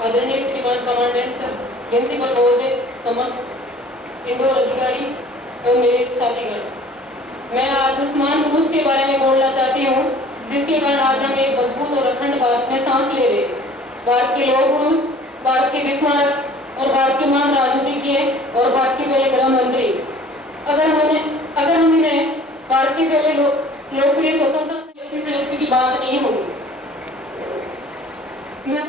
आदरणीय श्रीमान commandant sir, principal महोदय, समस्त इंडोर अधिकारी एवं मेरे साथीगण, मैं आज उस महान पुरुष के बारे में बोलना चाहती हूँ जिसके कारण आज हम एक मजबूत और अखंड भारत में सांस ले रहे। भारत के लौह पुरुष, भारत के विस्मारक और भारत के महान राजनीतिज्ञ और भारत के पहले गृह मंत्री। अगर हम इन्हें भारत के पहले लोकप्रिय स्वतंत्र व्यक्ति की बात नहीं होगी। मैं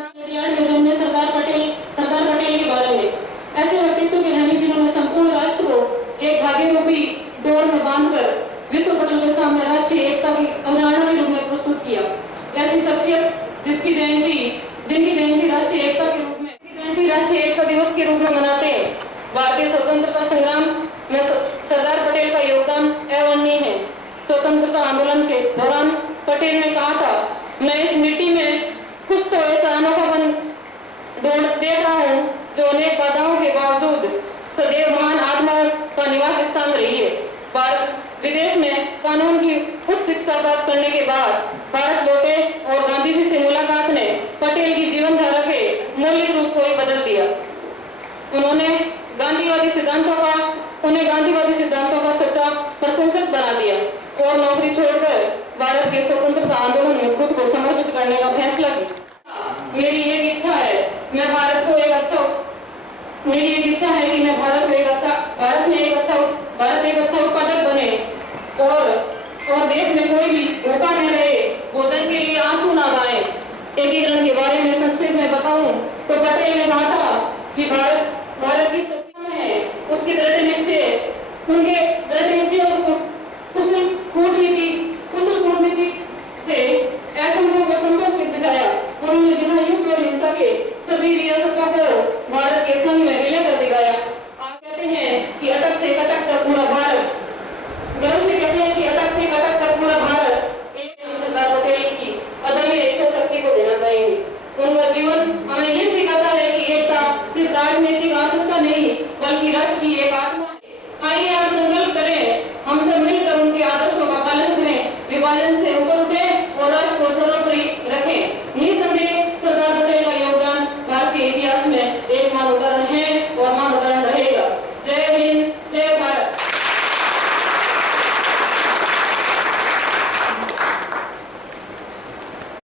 में जन्मे सरदार पटेल के बारे में, ऐसे व्यक्तित्व के धनी जिन्होंने संपूर्ण राष्ट्र को एक धागे रूपी डोर में बांधकर विश्व पटल के सामने राष्ट्रीय एकता की अवधारणा के रूप में प्रस्तुत किया। ऐसी शख्सियत जिनकी जयंती राष्ट्रीय एकता के रूप में राष्ट्रीय एकता दिवस के रूप में मनाते हैं। भारतीय स्वतंत्रता संग्राम में सरदार पटेल का योगदान अवर्णनीय है। स्वतंत्रता आंदोलन के दौरान पटेल ने कहा था, मैं इस मिट्टी में कुछ तो ऐसा अनोखापन देख रहा हूँ जो अनेक बाधाओं के बावजूद सदैव महान आत्माओं का निवास स्थान रही है। भारत विदेश में कानून की उच्च शिक्षा प्राप्त करने के बाद भारत लौटे और गांधी जी से मुलाकात ने पटेल की जीवन धारा के मौलिक रूप को ही बदल दिया। उन्हें गांधीवादी सिद्धांतों का सच्चा प्रशंसक बना दिया और नौकरी छोड़कर भारत के स्वतंत्रता आंदोलन में खुद को समर्पित करने का फैसला किया। मेरी एक इच्छा है कि मैं भारत में एक अच्छा उत्पादक बने और देश में कोई भी भूखा न रहे, भोजन के लिए आंसू ना बहाए। एकीकरण के बारे में संक्षेप में बताऊं तो पटेल ने कहा था कि भारत की शक्ति में है उसकी दृढ़ निश्चय और कुशल कूटनीति से असंभव को संभव कर दिखाया। उन्होंने बिना युद्ध और हिंसा के सभी रियासतों को भारत के संग में विलय कर दिखाया। आप कहते हैं कि अटक से कटक तक पूरा भारत, गर्व से कहते हैं कि अटक से कटक तक पूरा भारत एक सरदार पटेल की अदम्य इच्छा शक्ति को देना चाहेंगे। उनका जीवन हमें ये सिखाता है कि एकता सिर्फ राजनीतिक आवश्यकता नहीं बल्कि राष्ट्र की एक आत्मा है। आइए आप संकल्प करें, हम सब मिलकर उनके आदर्शों का पालन करें, विभाजन